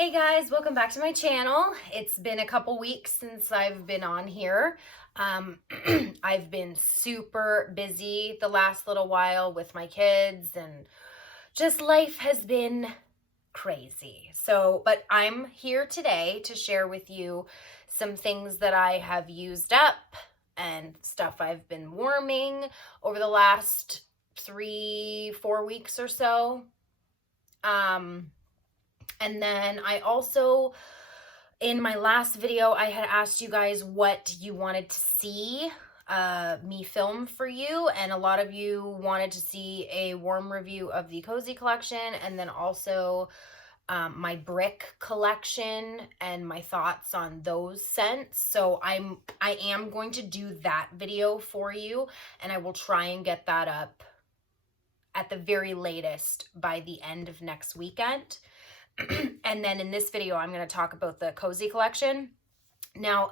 Hey guys, welcome back to my channel. It's been a couple weeks since I've been on here. I've been super busy the last little while with my kids and just life has been crazy. But I'm here today to share with you some things that I have used up and stuff I've been warming over the last 3-4 weeks or so. And then I also, in my last video, I had asked you guys what you wanted to see me film for you. And a lot of you wanted to see a warm review of the Cozy collection and then also my brick collection and my thoughts on those scents. So I am going to do that video for you, and I will try and get that up at the very latest by the end of next weekend. And then in this video, I'm going to talk about the Cozy collection. Now,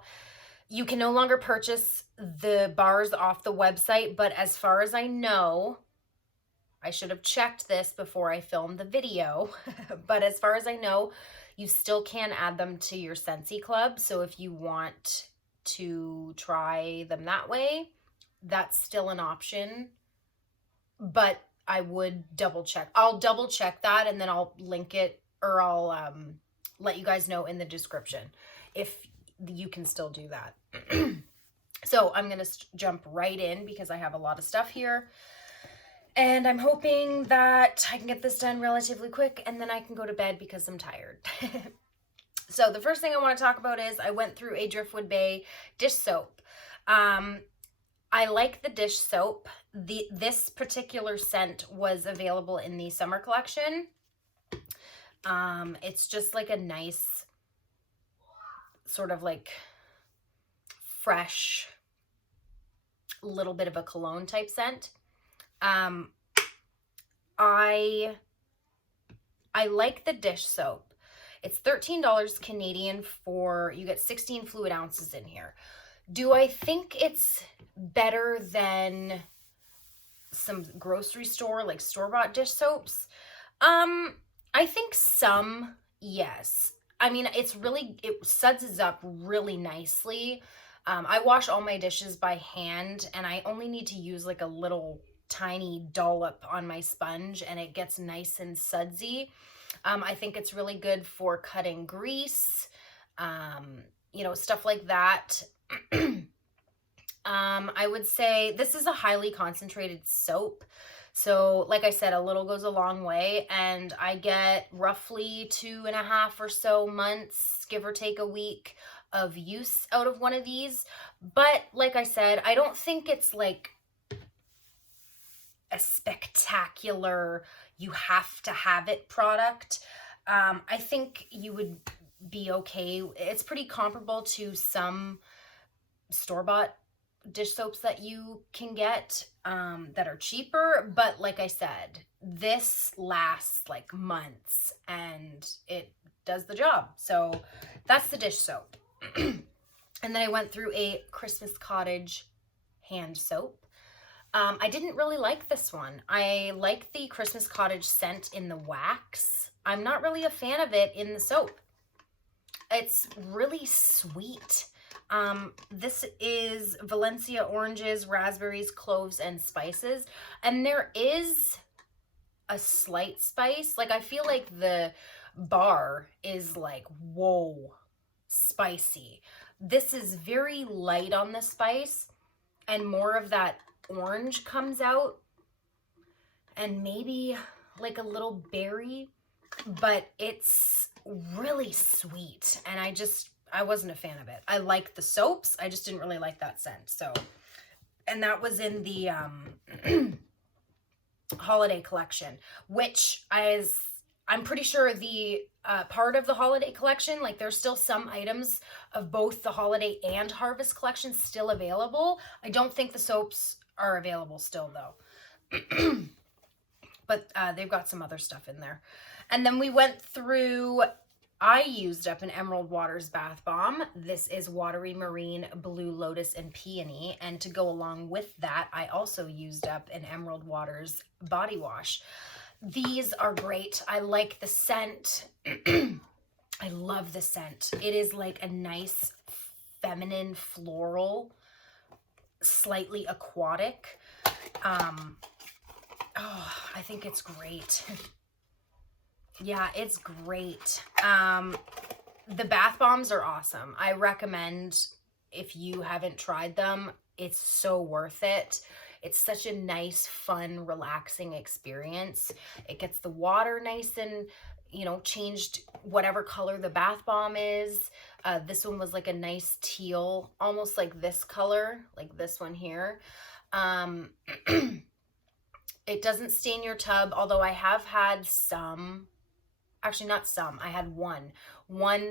you can no longer purchase the bars off the website, but as far as I know, I should have checked this before I filmed the video, but as far as I know, you still can add them to your Scentsy Club. So if you want to try them that way, that's still an option, but I would double check. I'll double check that and then I'll link it, or I'll let you guys know in the description if you can still do that. So I'm going to jump right in because I have a lot of stuff here. And I'm hoping that I can get this done relatively quick and then I can go to bed because I'm tired. So the first thing I want to talk about is I went through a Driftwood Bay dish soap. I like the dish soap. This particular scent was available in the summer collection. It's just like a nice sort of like fresh, little bit of a cologne type scent. I like the dish soap. It's $13 Canadian for, you get 16 fluid ounces in here. Do I think it's better than some grocery store, like store-bought dish soaps? I think some, yes. I mean, it suds up really nicely. I wash all my dishes by hand and I only need to use like a little tiny dollop on my sponge and it gets nice and sudsy. I think it's really good for cutting grease, you know, stuff like that. I would say this is a highly concentrated soap. So like I said, a little goes a long way, and I get roughly 2.5 or so months, give or take a week of use out of one of these. But like I said, I don't think it's like a spectacular, you have to have it product. I think you would be okay. It's pretty comparable to some store-bought dish soaps that you can get that are cheaper, but like I said, this lasts like months and it does the job. So that's the dish soap. And then I went through a Christmas Cottage hand soap. I didn't really like this one. I like the Christmas Cottage scent in the wax. I'm not really a fan of it in the soap. It's really sweet. This is Valencia oranges, raspberries, cloves, and spices. And there is a slight spice. Like, I feel like the bar is like, whoa, spicy. This is very light on the spice and more of that orange comes out and maybe like a little berry, but it's really sweet. And I wasn't a fan of it. I like the soaps. I just didn't really like that scent. So, and that was in the holiday collection, which I'm pretty sure the part of the holiday collection, like there's still some items of both the holiday and harvest collection still available. I don't think the soaps are available still though. But they've got some other stuff in there. And then we went through, I used up an Emerald Waters bath bomb. This is Watery Marine, Blue Lotus, and Peony. And to go along with that, I also used up an Emerald Waters body wash. These are great. I like the scent. I I love the scent. It is like a nice feminine floral, slightly aquatic. Oh, I think it's great. Yeah, it's great. The bath bombs are awesome. I recommend, if you haven't tried them, it's so worth it. It's such a nice, fun, relaxing experience. It gets the water nice and, you know, changed whatever color the bath bomb is. This one was like a nice teal, almost like this color, like this one here. It doesn't stain your tub, although I have had some, actually not some, I had one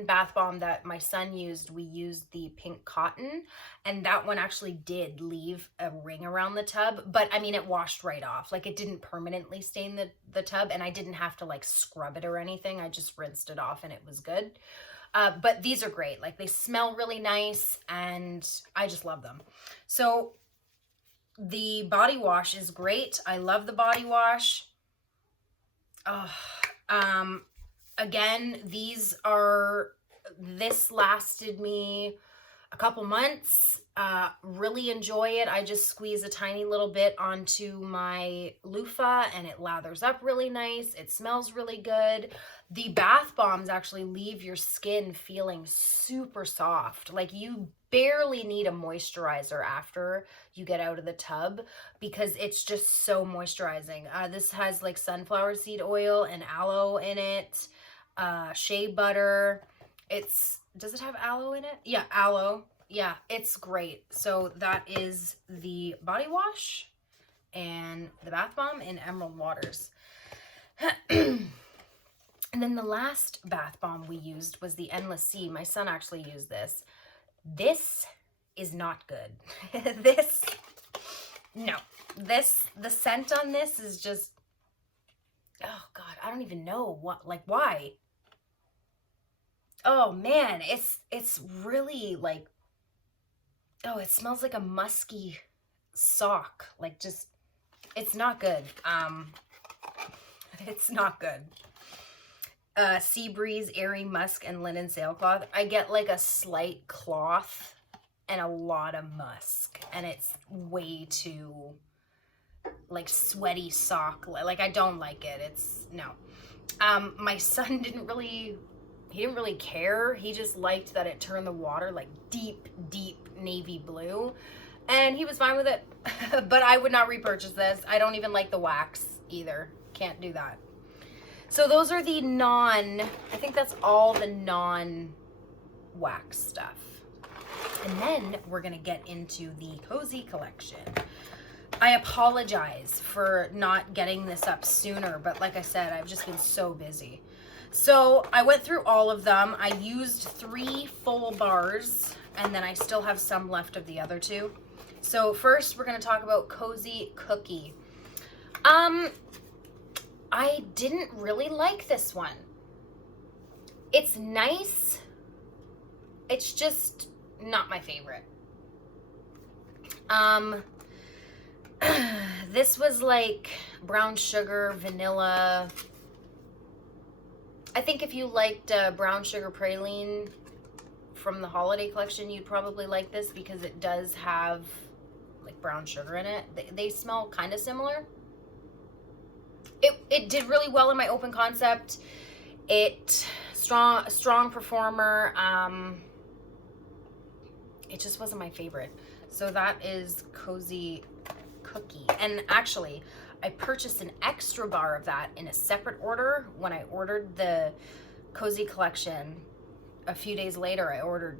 bath bomb that my son used. We used the pink cotton, and that one actually did leave a ring around the tub, but I mean, it washed right off. Like, it didn't permanently stain the tub, and I didn't have to like scrub it or anything. I just rinsed it off and it was good. But these are great. Like, they smell really nice and I just love them. So the body wash is great. I love the body wash. Oh, again, this lasted me a couple months. Really enjoy it. I just squeeze a tiny little bit onto my loofah and it lathers up really nice. It smells really good. The bath bombs actually leave your skin feeling super soft. Like, you barely need a moisturizer after you get out of the tub because it's just so moisturizing. This has like sunflower seed oil and aloe in it, shea butter. Does it have aloe in it? Yeah, aloe. Yeah, it's great. So that is the body wash and the bath bomb in Emerald Waters. And then the last bath bomb we used was the Endless Sea. My son actually used this. This is not good. The scent on this is just, oh God, I don't even know why. Oh man, it's really like, oh, it smells like a musky sock. Like, just, it's not good. It's not good. Sea Breeze, Airy Musk, and Linen Sailcloth. I get like a slight cloth and a lot of musk, and it's way too like sweaty sock. Like, I don't like it. It's no. My son didn't really care. He just liked that it turned the water like deep navy blue, and he was fine with it. But I would not repurchase this. I don't even like the wax either. Can't do that. So those are the I think that's all the non-wax stuff. And then we're gonna get into the cozy collection. I apologize for not getting this up sooner, but like I said, I've just been so busy. So I went through all of them. I used 3 full bars, and then I still have some left of the other 2. So first we're gonna talk about Cozy Cookie. I didn't really like this one. It's nice. It's just not my favorite. This was like brown sugar, vanilla. I think if you liked brown sugar praline from the holiday collection, you'd probably like this because it does have like brown sugar in it. They smell kind of similar. It did really well in my open concept. Strong performer. It just wasn't my favorite. So that is Cozy Cookie. And actually, I purchased an extra bar of that in a separate order when I ordered the Cozy collection. A few days later, I ordered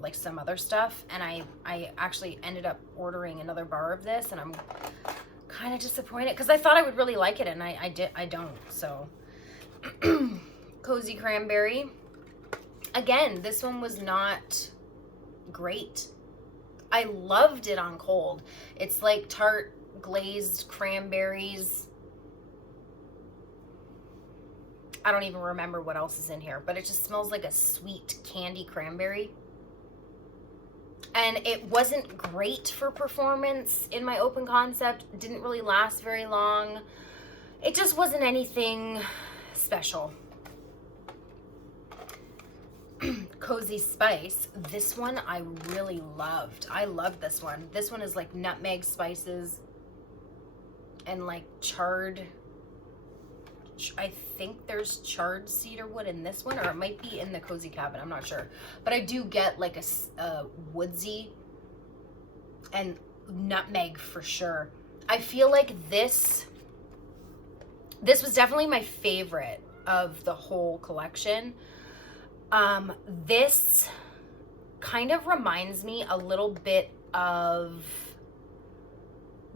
like some other stuff, and I actually ended up ordering another bar of this, and I'm kind of disappointed because I thought I would really like it, and I don't. So Cozy Cranberry. Again, this one was not great. I loved it on cold. It's like tart glazed cranberries. I don't even remember what else is in here, but it just smells like a sweet candy cranberry. And it wasn't great for performance in my open concept. It didn't really last very long. It just wasn't anything special. Cozy Spice. This one I really loved. I loved this one. This one is like nutmeg spices and like charred. I think there's charred cedar wood in this one, or it might be in the Cozy Cabin. I'm not sure. But I do get like a woodsy and nutmeg for sure. I feel like this was definitely my favorite of the whole collection. This kind of reminds me a little bit of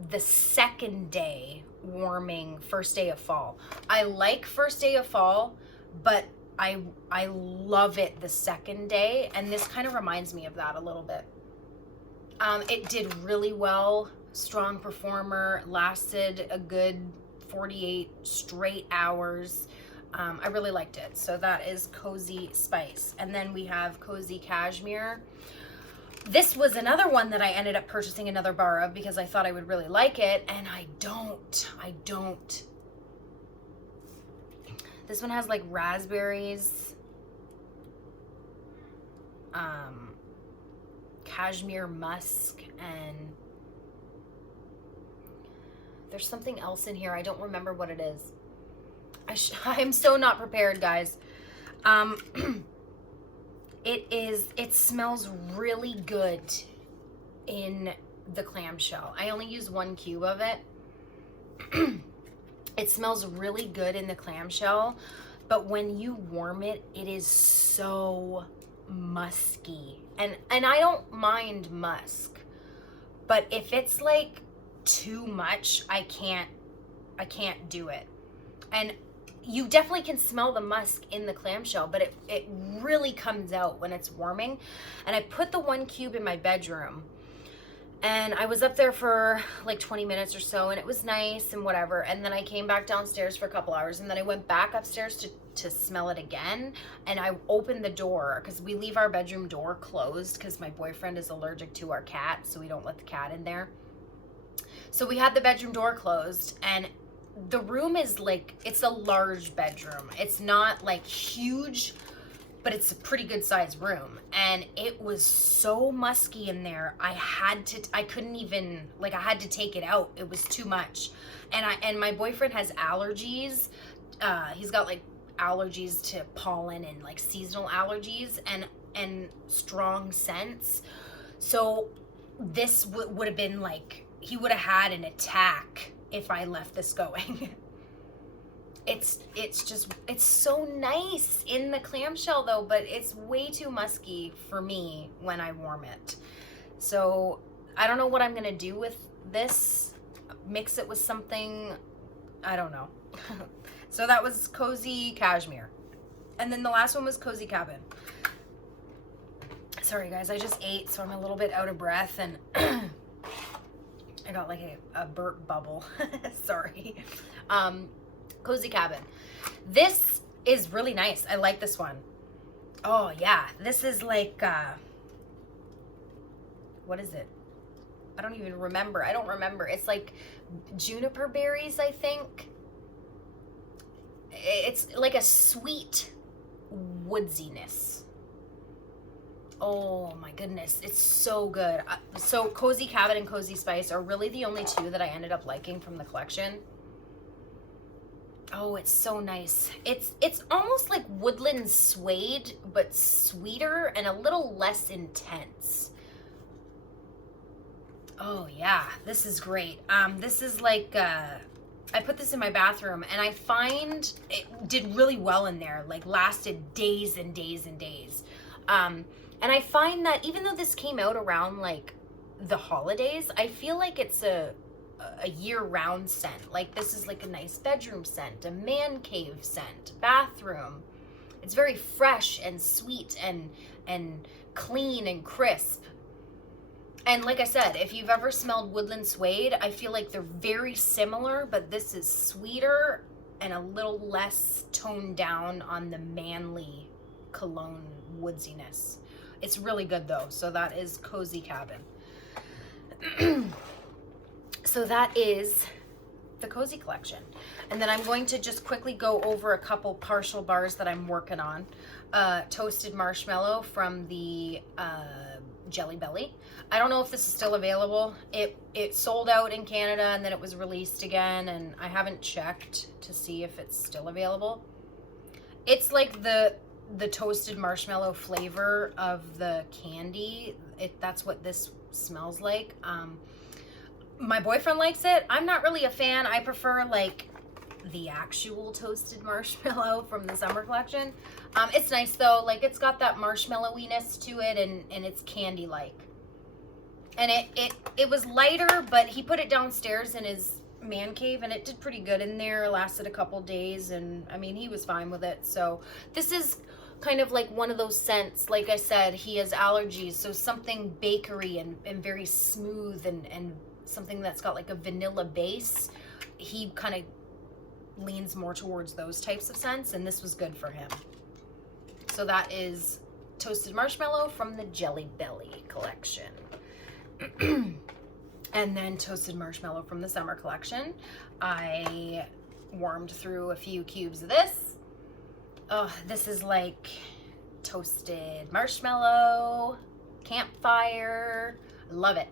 the second day warming first day of fall. I like first day of fall, but I love it the second day, and this kind of reminds me of that a little bit. It did really well, strong performer, lasted a good 48 straight hours. I really liked it. So that is Cozy Spice. And then we have Cozy Cashmere. This was another one that I ended up purchasing another bar of because I thought I would really like it, and I don't. This one has like raspberries, cashmere musk, and there's something else in here. I don't remember what it is. I'm so not prepared, guys. It smells really good in the clamshell. I only use 1 cube of it. It smells really good in the clamshell, but when you warm it, it is so musky. And I don't mind musk, but if it's like too much, I can't do it. And you definitely can smell the musk in the clamshell, but it really comes out when it's warming. And I put the 1 cube in my bedroom, and I was up there for like 20 minutes or so, and it was nice and whatever. And then I came back downstairs for a couple hours, and then I went back upstairs to smell it again. And I opened the door, because we leave our bedroom door closed because my boyfriend is allergic to our cat, so we don't let the cat in there. So we had the bedroom door closed, and the room is like, it's a large bedroom. It's not like huge, but it's a pretty good sized room. And it was so musky in there. I couldn't even, like, I had to take it out. It was too much. And my boyfriend has allergies. He's got like allergies to pollen and like seasonal allergies and strong scents. So this would have been like, he would have had an attack if I left this going. It's so nice in the clamshell though, but it's way too musky for me when I warm it. So I don't know what I'm gonna do with this. Mix it with something, I don't know. So that was Cozy Cashmere. And then the last one was Cozy Cabin. Sorry guys, I just ate, so I'm a little bit out of breath, and I got like a burp bubble. Sorry. Cozy Cabin. This is really nice. I like this one. Oh yeah, this is like what is it? I don't even remember. I don't remember. It's like juniper berries, I think. It's like a sweet woodsiness. Oh my goodness, it's so good. So Cozy Cabin and Cozy Spice are really the only two that I ended up liking from the collection. Oh, it's so nice. It's almost like woodland suede, but sweeter and a little less intense. Oh yeah, this is great. This is like, I put this in my bathroom, and I find it did really well in there, like lasted days and days and days. And I find that even though this came out around like the holidays, I feel like it's a year-round scent. Like this is like a nice bedroom scent, a man cave scent, bathroom. It's very fresh and sweet and clean and crisp. And like I said, if you've ever smelled woodland suede, I feel like they're very similar, but this is sweeter and a little less toned down on the manly cologne woodsiness. It's really good though. So that is Cozy Cabin. So that is the Cozy collection. And then I'm going to just quickly go over a couple partial bars that I'm working on. Toasted Marshmallow from the Jelly Belly. I don't know if this is still available. It sold out in Canada and then it was released again, and I haven't checked to see if it's still available. It's like the toasted marshmallow flavor of the candy. That's what this smells like. My boyfriend likes it. I'm not really a fan. I prefer like the actual toasted marshmallow from the summer collection. It's nice though. Like, it's got that marshmallowiness to it, and it's candy like. And it was lighter, but he put it downstairs in his man cave and it did pretty good in there. It lasted a couple days, and I mean, he was fine with it. So this is kind of like one of those scents. Like I said, he has allergies, so something bakery and very smooth and something that's got like a vanilla base. He kind of leans more towards those types of scents, and this was good for him. So that is Toasted Marshmallow from the Jelly Belly collection. And then Toasted Marshmallow from the summer collection. I warmed through a few cubes of this. Oh, this is like toasted marshmallow, campfire. I love it.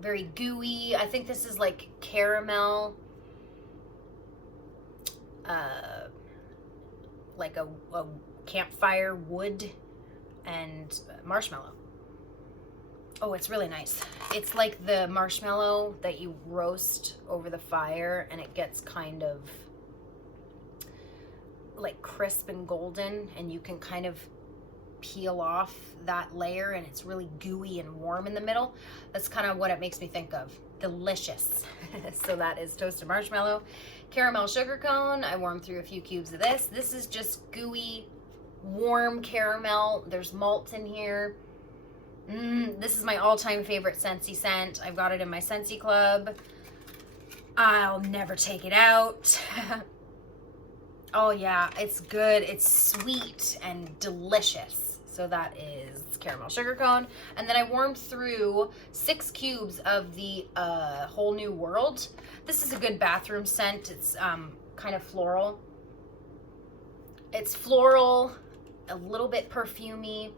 Very gooey. I think this is like caramel, like a campfire wood and marshmallow. Oh, it's really nice. It's like the marshmallow that you roast over the fire and it gets kind of like crisp and golden, and you can kind of peel off that layer, and it's really gooey and warm in the middle. That's kind of what it makes me think of. Delicious. So that is Toasted Marshmallow. Caramel sugar cone. I warmed through a few cubes of this. This is just gooey, warm caramel. There's malt in here. This is my all-time favorite Scentsy scent. I've got it in my Scentsy Club. I'll never take it out. Oh yeah, it's good. It's sweet and delicious. So that is caramel sugar cone. And then I warmed through 6 cubes of the Whole New World. This is a good bathroom scent. It's kind of floral. It's floral, a little bit perfumey.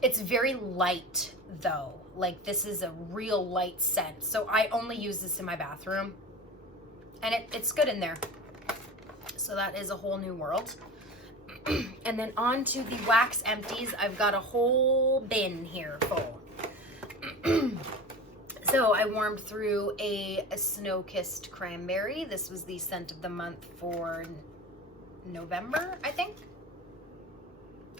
It's very light though. Like, this is a real light scent. So I only use this in my bathroom, and it's good in there. So that is a Whole New World. And then on to the wax empties. I've got a whole bin here full. So I warmed through a Snowkissed Cranberry. This was the scent of the month for November, I think.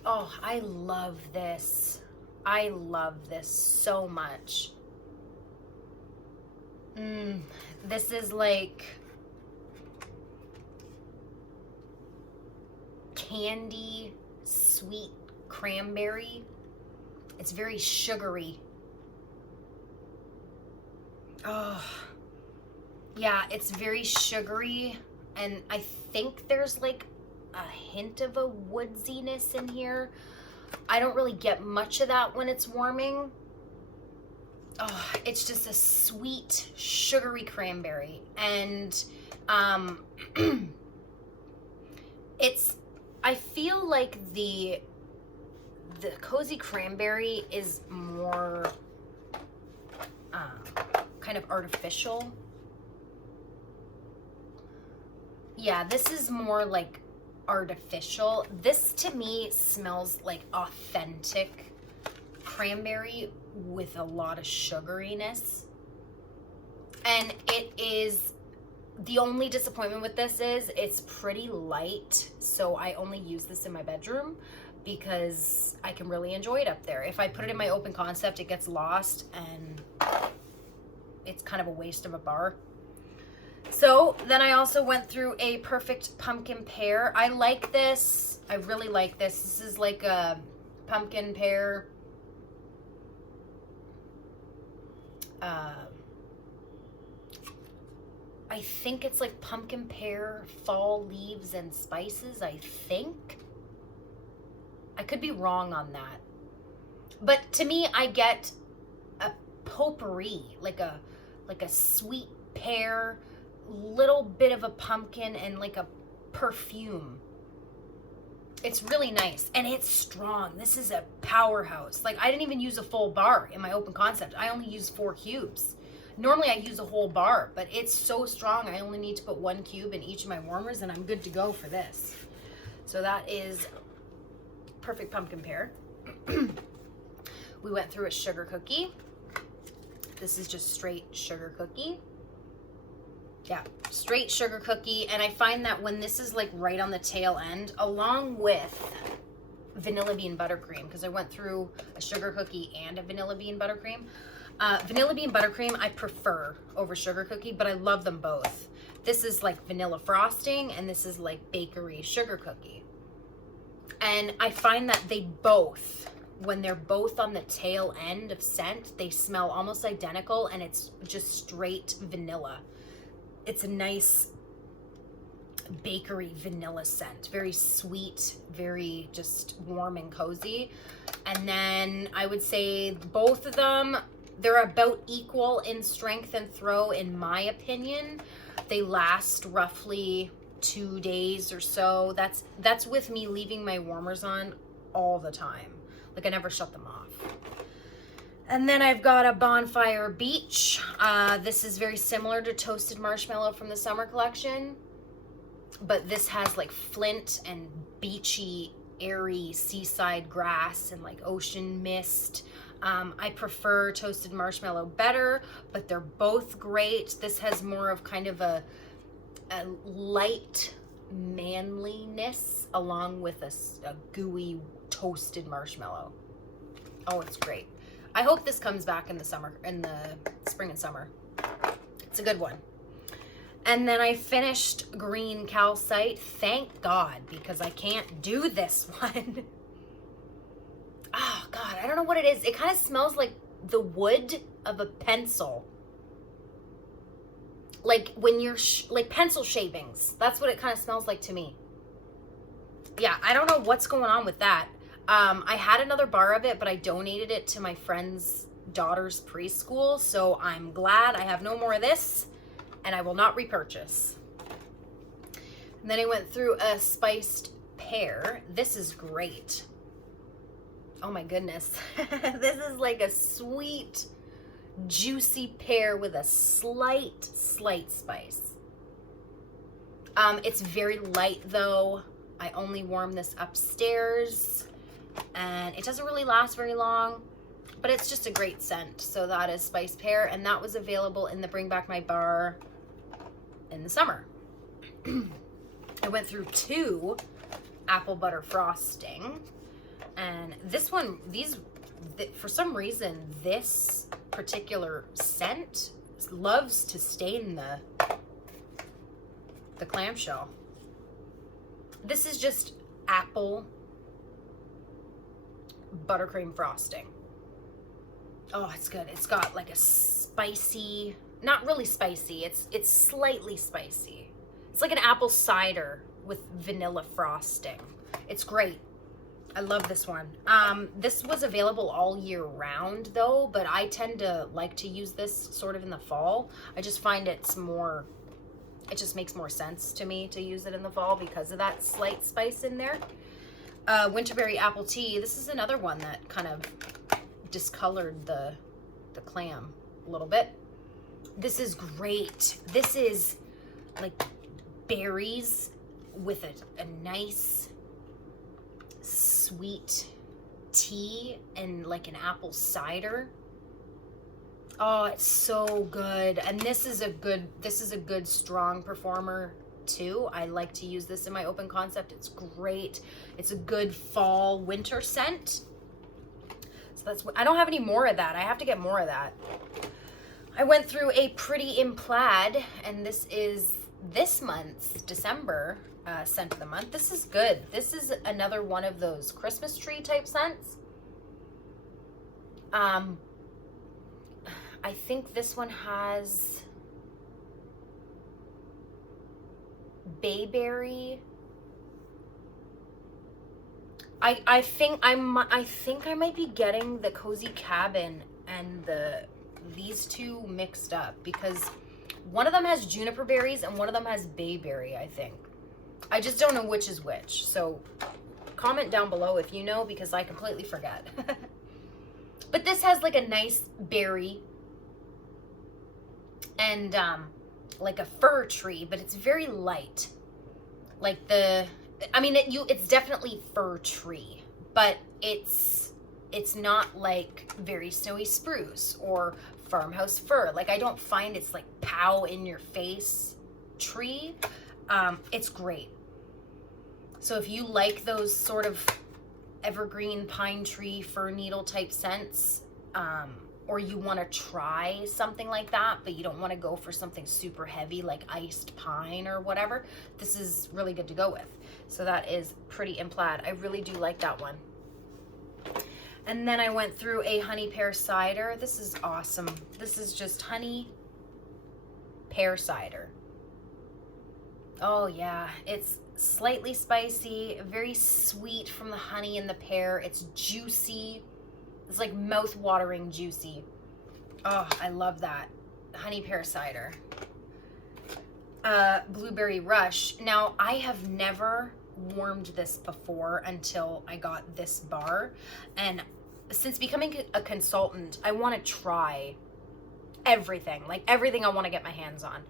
Oh, I love this. I love this so much. This is like candy, sweet cranberry. It's very sugary. Oh, yeah, it's very sugary. And I think there's like a hint of a woodsiness in here. I don't really get much of that when it's warming. Oh, it's just a sweet, sugary cranberry. And I feel like the Cozy Cranberry is more kind of artificial. Yeah, this is more like artificial. This to me smells like authentic cranberry with a lot of sugariness. And it is, the only disappointment with this is it's pretty light, so I only use this in my bedroom because I can really enjoy it up there. If I put it in my open concept, it gets lost and it's kind of a waste of a bar. So then I also went through a Perfect Pumpkin Pear. I like this. I really like this. This is like a pumpkin pear. I think it's like pumpkin pear, fall leaves and spices, I think. I could be wrong on that. But to me, I get a potpourri, like a sweet pear, little bit of a pumpkin and like a perfume. It's really nice, and it's strong. This is a powerhouse. Like, I didn't even use a full bar in my open concept. I only used 4 cubes. Normally I use a whole bar, but it's so strong. I only need to put 1 cube in each of my warmers, and I'm good to go for this. So that is perfect pumpkin pear. We went through a sugar cookie. This is just straight sugar cookie. Yeah, straight sugar cookie. And I find that when this is like right on the tail end, along with vanilla bean buttercream, because I went through a sugar cookie and a vanilla bean buttercream. Vanilla bean buttercream I prefer over sugar cookie, but I love them both. This is like vanilla frosting, and this is like bakery sugar cookie. And I find that they both, when they're both on the tail end of scent, they smell almost identical, and it's just straight vanilla. It's a nice bakery vanilla scent, very sweet, very just warm and cozy. And then I would say both of them, they're about equal in strength and throw, in my opinion. They last roughly 2 days or so. That's with me leaving my warmers on all the time. Like, I never shut them off. And then I've got a Bonfire Beach. This is very similar to Toasted Marshmallow from the summer collection, but this has like flint and beachy, airy seaside grass and like ocean mist. I prefer Toasted Marshmallow better, but they're both great. This has more of kind of a light manliness along with a gooey toasted marshmallow. Oh, it's great. I hope this comes back in the spring and summer. It's a good one. And then I finished green calcite. Thank God, because I can't do this one. Oh God, I don't know what it is. It kind of smells like the wood of a pencil. Like when you're, like pencil shavings. That's what it kind of smells like to me. Yeah, I don't know what's going on with that. I had another bar of it, but I donated it to my friend's daughter's preschool, so I'm glad I have no more of this, and I will not repurchase. And then I went through a spiced pear. This is great. Oh my goodness. This is like a sweet, juicy pear with a slight spice. It's very light though. I only warm this upstairs, and it doesn't really last very long, but it's just a great scent. So that is spiced pear, and that was available in the Bring Back My Bar in the summer. I went through 2 apple butter frosting, and this one, for some reason, this particular scent loves to stain the clamshell. This is just apple buttercream frosting. Oh, it's good. It's got like a spicy, not really spicy. It's slightly spicy. It's like an apple cider with vanilla frosting. It's great. I love this one. This was available all year round though, but I tend to like to use this sort of in the fall. I just find it just makes more sense to me to use it in the fall because of that slight spice in there. Winterberry apple tea. This is another one that kind of discolored the clam a little bit. This is great. This is like berries with a nice sweet tea and like an apple cider. Oh, it's so good. And this is a good strong performer too. I like to use this in my open concept. It's great. It's a good fall winter scent. So that's what, I don't have any more of that. I have to get more of that. I went through a Pretty in Plaid, and this is this month's December scent of the month. This is good. This is another one of those Christmas tree type scents. I think this one has bayberry. I think I might be getting the Cozy Cabin and these two mixed up, because One of them has juniper berries and one of them has bayberry, I think. I just don't know which is which. So comment down below if you know, because I completely forget. But this has like a nice berry and like a fir tree, but it's very light. Like it's definitely fir tree, but it's not like very snowy spruce or farmhouse fir. Like, I don't find it's like pow in your face tree. It's great. So if you like those sort of evergreen pine tree fir needle type scents, or you want to try something like that, but you don't want to go for something super heavy like iced pine or whatever, this is really good to go with. So that is pretty In Plaid. I really do like that one. And then I went through a honey pear cider. This is awesome. This is just honey pear cider. Oh yeah, it's slightly spicy, very sweet from the honey and the pear. It's juicy. It's like mouth-watering juicy. Oh, I love that. Honey pear cider. Blueberry Rush. Now, I have never warmed this before until I got this bar. And since becoming a consultant, I want to try everything. Like, everything I want to get my hands on.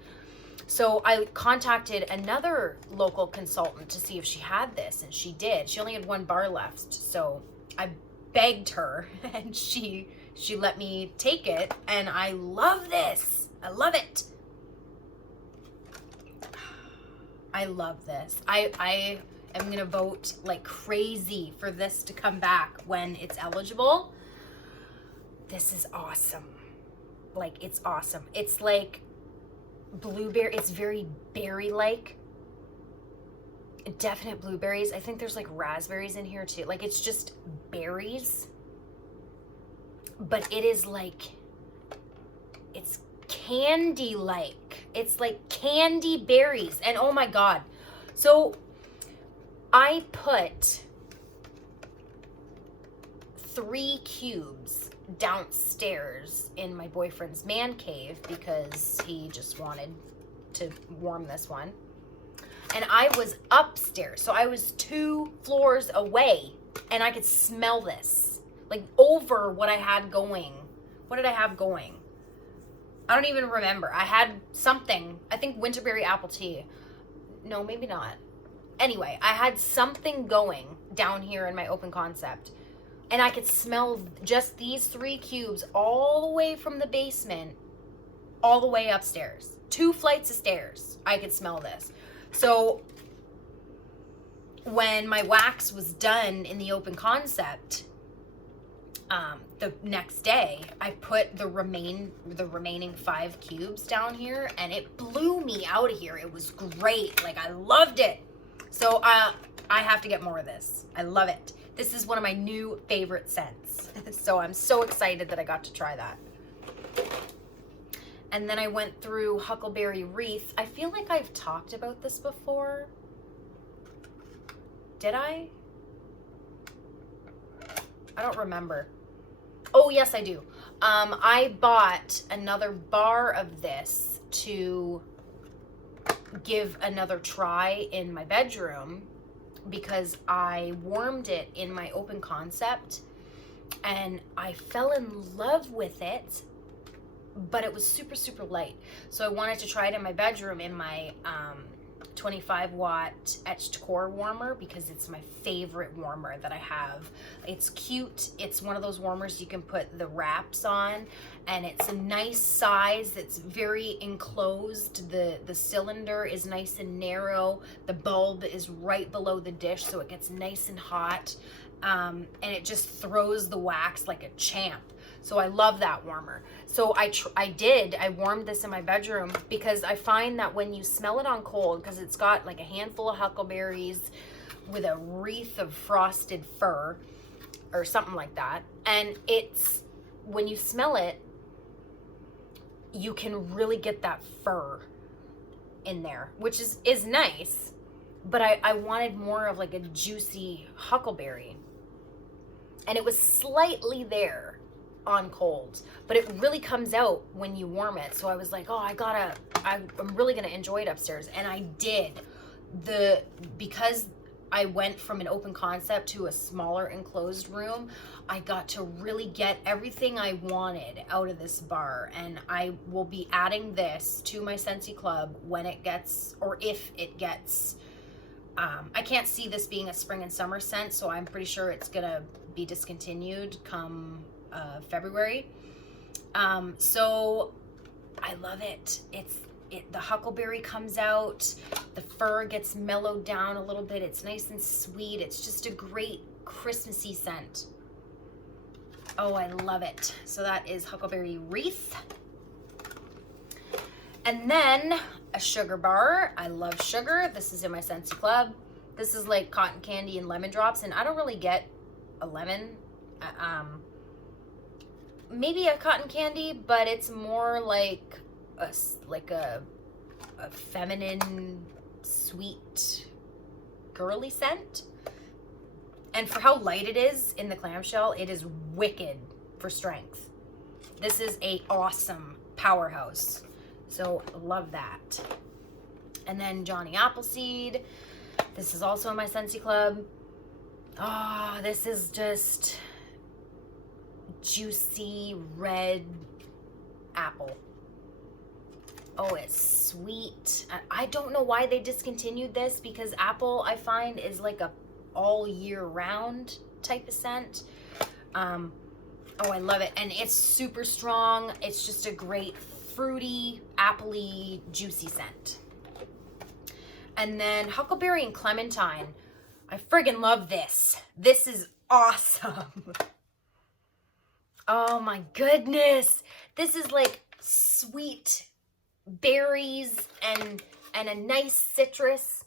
So I contacted another local consultant to see if she had this, and she did. She only had one bar left, so I begged her, and she let me take it, and I love this. I love it. I love this. I am gonna vote like crazy for this to come back when it's eligible. This is awesome. Like, it's awesome. It's like blueberry. It's very berry-like. Definite blueberries. I think there's like raspberries in here too. Like, it's just berries, but it is like, it's candy-like. It's like candy berries. And oh my God. So I put 3 cubes downstairs in my boyfriend's man cave because he just wanted to warm this one. And I was upstairs, so I was 2 floors away, and I could smell this, like, over what I had going. What did I have going? I don't even remember. I had something, I think winterberry apple tea. No, maybe not. Anyway, I had something going down here in my open concept, and I could smell just these 3 cubes all the way from the basement, all the way upstairs. 2 flights of stairs, I could smell this. So when my wax was done in the open concept, the next day, I put the remaining 5 cubes down here, and it blew me out of here. It was great. Like, I loved it. So I have to get more of this. I love it. This is one of my new favorite scents. So I'm so excited that I got to try that. And then I went through Huckleberry Wreath. I feel like I've talked about this before. Did I? I don't remember. Oh, yes, I do. I bought another bar of this to give another try in my bedroom because I warmed it in my open concept and I fell in love with it, but it was super, super light. So I wanted to try it in my bedroom in my 25-watt etched core warmer because it's my favorite warmer that I have. It's cute. It's one of those warmers you can put the wraps on, and it's a nice size. It's very enclosed. The cylinder is nice and narrow. The bulb is right below the dish, so it gets nice and hot, and it just throws the wax like a champ. So I love that warmer. So I warmed this in my bedroom because I find that when you smell it on cold, because it's got like a handful of huckleberries with a wreath of frosted fir or something like that. And when you smell it, you can really get that fir in there, which is nice. But I wanted more of like a juicy huckleberry. And it was slightly there. on cold, but it really comes out when you warm it. So I was like, oh, I'm really gonna enjoy it upstairs, and I did. Because I went from an open concept to a smaller enclosed room, I got to really get everything I wanted out of this bar, and I will be adding this to my Scentsy Club when it gets, or if it gets, I can't see this being a spring and summer scent, so I'm pretty sure it's gonna be discontinued come February. So I love it. The huckleberry comes out, the fir gets mellowed down a little bit. It's nice and sweet. It's just a great Christmassy scent. Oh, I love it. So that is Huckleberry Wreath. And then a sugar bar. I love sugar. This is in my Scentsy Club. This is like cotton candy and lemon drops, and I don't really get a lemon. Maybe a cotton candy, but it's more like a feminine, sweet, girly scent. And for how light it is in the clamshell, it is wicked for strength. This is a awesome powerhouse. So love that. And then Johnny Appleseed. This is also in my Scentsy Club. Oh, this is just juicy red apple. Oh, it's sweet. I don't know why they discontinued this, because apple, I find, is like a all year round type of scent. Oh, I love it. And it's super strong. It's just a great fruity, appley, juicy scent. And then Huckleberry and Clementine. I friggin' love this. This is awesome. Oh my goodness. This is like sweet berries and a nice citrus,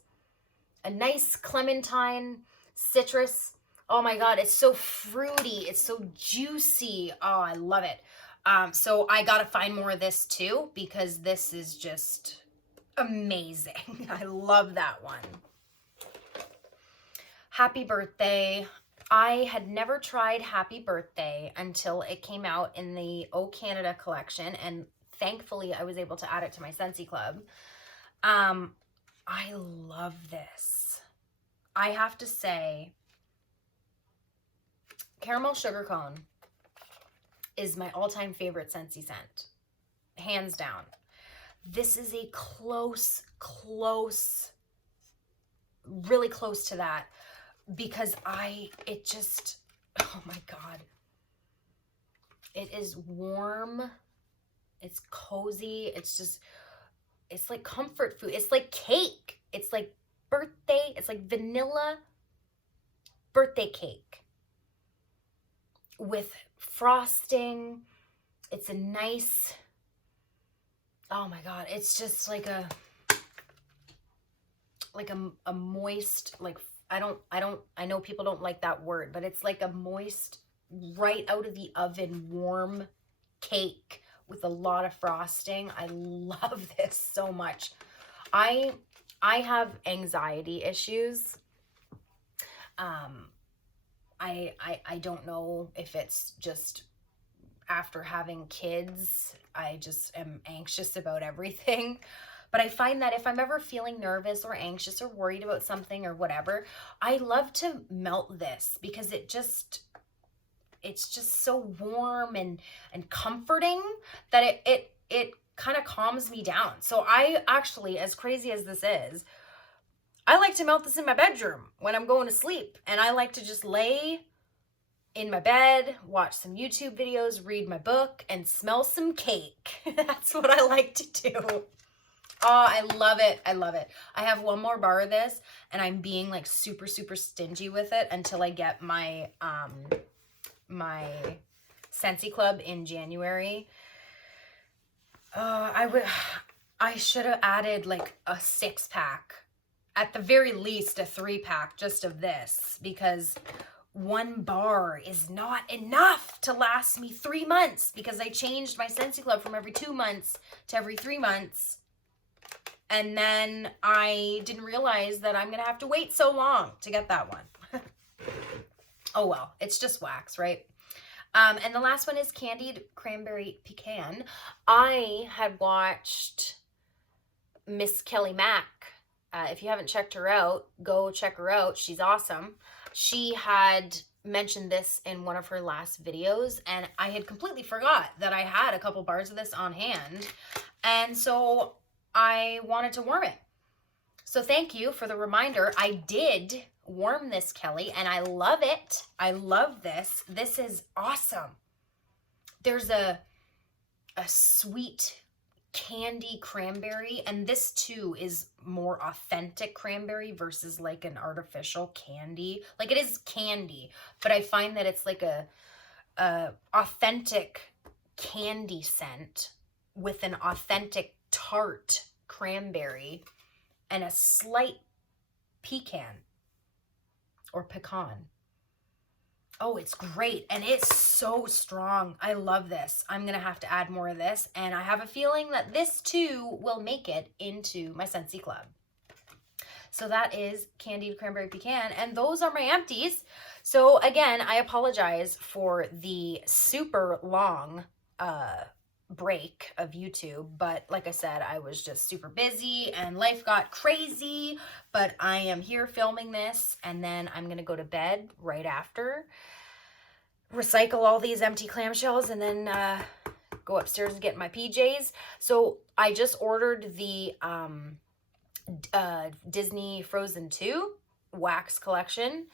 a nice clementine citrus. Oh my God, it's so fruity. It's so juicy. Oh, I love it. So I gotta find more of this too, because this is just amazing. I love that one. Happy Birthday. I had never tried Happy Birthday until it came out in the O Canada collection, and thankfully I was able to add it to my Scentsy Club. I love this. I have to say, Caramel Sugar Cone is my all-time favorite Scentsy scent, hands down. This is a really close to that, because it just, oh my God. It is warm. It's cozy. It's like comfort food. It's like cake. It's like birthday. It's like vanilla birthday cake with frosting. It's a nice, oh my God. It's just like a moist, like, I know people don't like that word, but it's like a moist, right out of the oven, warm cake with a lot of frosting. I love this so much. I have anxiety issues. I don't know if it's just after having kids, I just am anxious about everything. But I find that if I'm ever feeling nervous or anxious or worried about something or whatever, I love to melt this, because it's just so warm and comforting that it kind of calms me down. So I actually, as crazy as this is, I like to melt this in my bedroom when I'm going to sleep. And I like to just lay in my bed, watch some YouTube videos, read my book, and smell some cake. That's what I like to do. Oh, I love it. I love it. I have one more bar of this, and I'm being like super, super stingy with it until I get my, my Scentsy Club in January. I should have added like a 6-pack, at the very least a 3-pack just of this, because one bar is not enough to last me 3 months, because I changed my Scentsy Club from every 2 months to every 3 months. And then I didn't realize that I'm going to have to wait so long to get that one. Oh, well, it's just wax, right? And the last one is Candied Cranberry Pecan. I had watched Miss Kelly Mack. If you haven't checked her out, go check her out. She's awesome. She had mentioned this in one of her last videos, and I had completely forgot that I had a couple bars of this on hand. And so I wanted to warm it. So thank you for the reminder. I did warm this, Kelly, and I love it. I love this. This is awesome. There's a sweet candy cranberry, and this too is more authentic cranberry versus like an artificial candy. Like, it is candy, but I find that it's like a authentic candy scent with an authentic tart cranberry and a slight pecan or pecan. Oh, it's great. And it's so strong. I love this. I'm going to have to add more of this. And I have a feeling that this too will make it into my Scentsy Club. So that is Candied Cranberry Pecan. And those are my empties. So again, I apologize for the super long break of YouTube. But like I said, I was just super busy and life got crazy. But I am here filming this. And then I'm going to go to bed right after, recycle all these empty clamshells, and then go upstairs and get my PJs. So I just ordered the Disney Frozen 2 wax collection.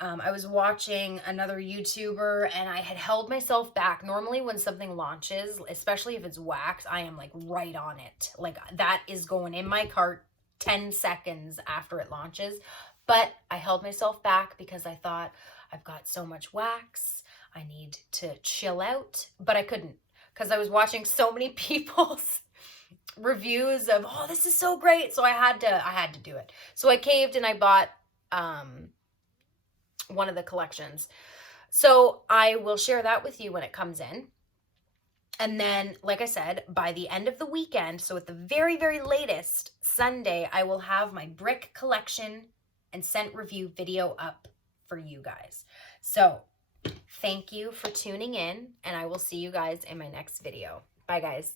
I was watching another YouTuber and I had held myself back. Normally when something launches, especially if it's wax, I am like right on it. Like, that is going in my cart 10 seconds after it launches. But I held myself back because I thought, I've got so much wax, I need to chill out. But I couldn't, because I was watching so many people's reviews of, oh, this is so great. So I had to do it. So I caved and I bought one of the collections. So I will share that with you when it comes in. And then, like I said, by the end of the weekend, so at the very, very latest, Sunday, I will have my brick collection and scent review video up for you guys. So thank you for tuning in, and I will see you guys in my next video. Bye, guys.